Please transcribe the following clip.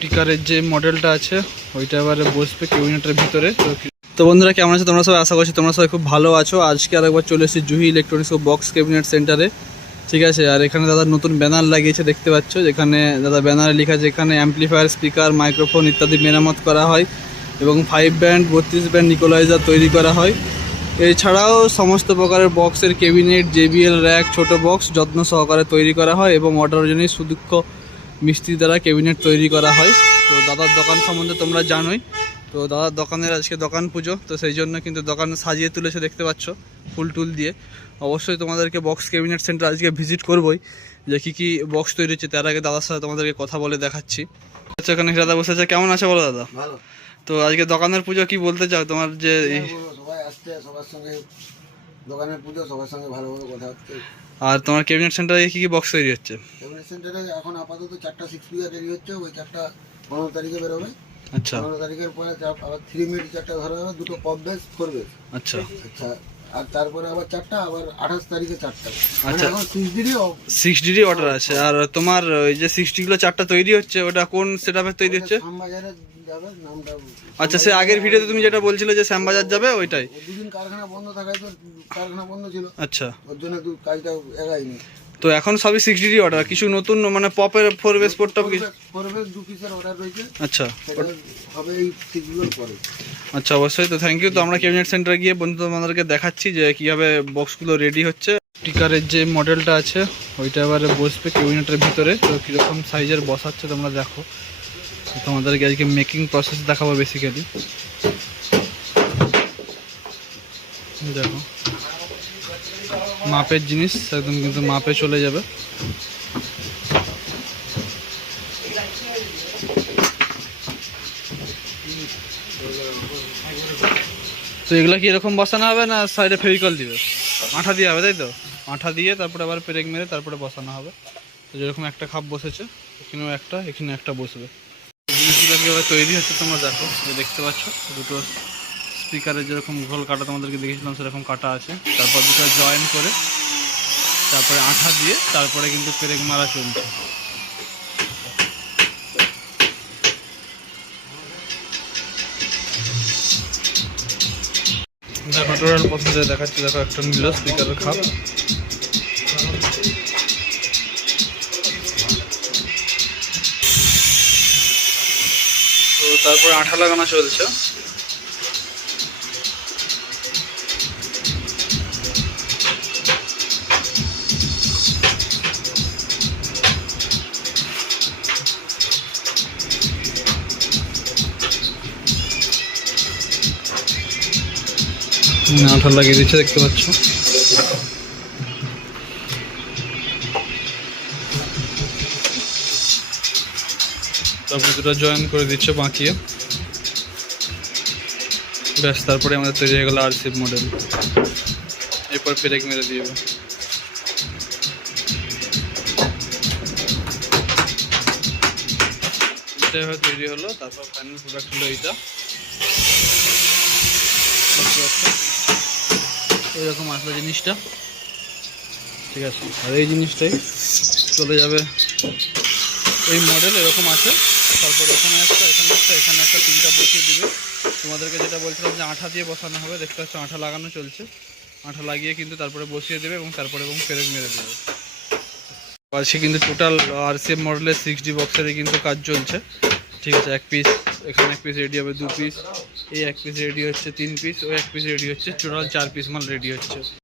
টিকারের যে মডেলটা আছে, ওইটা এবারে বসবে কেবিনেটের ভিতরে। তো বন্ধুরা, কেমন আছো? তোমরা সবাই আশা করছি তোমরা সবাই খুব ভালো আছো। আজকে আরেকবার চলে এসেছি জুহি ইলেকট্রনিক্স ও বক্স ক্যাবিনেট সেন্টারে। ঠিক আছে, আর এখানে দাদা নতুন ব্যানার লাগিয়েছে, দেখতে পাচ্ছ? যেখানে দাদা ব্যানারে লেখা আছে, এখানে অ্যাম্পলিফায়ার স্পিকার মাইক্রোফোন ইত্যাদি মেরামত করা হয় এবং ফাইভ ব্যান্ড বত্রিশ ব্যান্ড নিকোলাইজার তৈরি করা হয়। এছাড়াও সমস্ত প্রকারের বক্সের কেবিনেট জেবিএল র্যাক ছোট বক্স যত্ন সহকারে তৈরি করা হয় এবং অর্ডার জন্যই সুদক্ষ মিস্ত্রি দ্বারা ক্যাবিনেট তৈরি করা হয়। তো দাদার দোকান সম্বন্ধে তোমরা জানোই। তো দাদার দোকানের আজকে দোকান পুজো তো সেই জন্য কিন্তু দোকান সাজিয়ে তুলেছে দেখতে পাচ্ছ ফুল টুল দিয়ে। অবশ্যই তোমাদেরকে বক্স ক্যাবিনেট সেন্টার আজকে ভিজিট করবই। যে কী কী বক্স তৈরি হচ্ছে তার আগে দাদার সাথে তোমাদেরকে কথা বলে দেখাচ্ছি। আচ্ছা এখানে দাদা বসে আছে কেমন আছে বলো দাদা? তো আজকে দোকানের পুজো কি বলতে চাও? তোমার যে সবাই আসছে সবার সঙ্গে দোকানের পুজো সবার সঙ্গে ভালোভাবে কথা হচ্ছে। আর তোমার ক্যাবিনেট সেন্টারে কি কি বক্স তৈরি হচ্ছে? সেন্টারে এখন আপাতত চারটা সিক্স পিয়ার রেডি হচ্ছে ওই চারটা পনেরো তারিখে বেরোবে। আচ্ছা। পনেরো তারিখের পরে আবার থ্রি মিনিট চারটা ধরা হবে দুটো পপ বেস ফোর বেস আচ্ছা। আচ্ছা আর তারপরে আবার চারটা আবার আঠাশ তারিখে চারটা। মানে আচ্ছা। এখন সিক্স সিক্স ডিডি অর্ডার আছে। আর তোমার ওই যে সিক্সটি কিলো চারটা তৈরি হচ্ছে ওটা কোন সেট তৈরি হচ্ছে? শ্যামবাজারে যাবে নামটা আচ্ছা সে আগের ভিডিওতে তুমি যেটা বলছিলে যে শ্যামবাজার যাবে ওইটাই? দুদিন কারখানা বন্ধ থাকায় তো কারখানা বন্ধ ছিল। আচ্ছা। ওর জন্য কাজটা এগাইনি তো এখন সবই সিক্স ডিডি অর্ডার কিছু নতুন মানে পপের ফোর বেস কিছু? ফোর বেস দু পিসের অর্ডার রয়েছে। আচ্ছা। হবে এই সিক্সগুলোর পরে। আচ্ছা অবশ্যই তো থ্যাংক ইউ তো আমরা ক্যাবিনেট সেন্টারে গিয়ে বন্ধু আমাদেরকে দেখাচ্ছি যে কীভাবে বক্সগুলো রেডি হচ্ছে। স্টিকারের যে মডেলটা আছে ওইটা এবারে বসবে ক্যাবিনেটের ভিতরে। তো কীরকম সাইজের বসাচ্ছে তোমরা দেখো। তোমাদেরকে আজকে মেকিং প্রসেস দেখাবো বেসিক্যালি দেখো। মাপের জিনিস, একদম কিন্তু মাপে চলে যাবে। তো এগুলো কি এরকম বসানো হবে না সাইডে ফেভিকল দিবে? আঠা দিয়ে হবে, তাই তো? আঠা দিয়ে, তারপরে আবার পেরেক মেরে তারপরে বসানো হবে। তো যেরকম একটা খাপ বসেছে, এখানেও একটা এখানে একটা বসবে। জিনিসগুলো কীভাবে তৈরি হচ্ছে তোমরা দেখো দেখতে পাচ্ছ, দুটো স্পিকারের যেরকম ঘোল কাটা তোমাদেরকে দেখেছিলাম সেরকম কাটা আছে। তারপর দুটো জয়েন করে, তারপরে আঠা দিয়ে, তারপরে কিন্তু পেরেক মারা চলছে। দেখো টোটাল পছন্দ দেখাচ্ছি, দেখো, একটা নিল স্পিকারের খাপ। তো তারপরে আঠা লাগানো চলছে। হুম, আঠা লাগিয়ে দিচ্ছে দেখতে পাচ্ছ তারপরে দুটো জয়েন করে দিচ্ছে বাঁকিয়ে ব্যাস তারপরে আমাদের তৈরি হয়ে গেল আরসিএফ মডেল এরপর পেরেক মেরে দিয়ে। তৈরি হলো তারপর ফাইনাল প্রোডাক্ট হলো এইটা? এরকম আসলে জিনিসটা। ঠিক আছে, আর এই জিনিসটাই চলে যাবে। এই মডেল এরকম আছে। তারপর এখানে একটা এখানে একটা এখানে একটা তিনটা বসিয়ে দিবে। তোমাদেরকে যেটা বলছিলাম যে আঠা দিয়ে বসানো হবে, দেখতে পাচ্ছ আঠা লাগানো চলছে। আঠা লাগিয়ে কিন্তু তারপরে বসিয়ে দেবে এবং তারপরে এবং পেরেক মেরে দেবে। আজকে কিন্তু টোটাল আর আরসিএম মডেলের সিক্স ডি বক্সেরই কিন্তু কাজ চলছে। ঠিক আছে, এক পিস এখানে এক পিস রেডি হবে, দু পিস এই এক পিস রেডি হচ্ছে, তিন পিস ওই এক পিস রেডি হচ্ছে টোটাল চার পিস মাল রেডি হচ্ছে।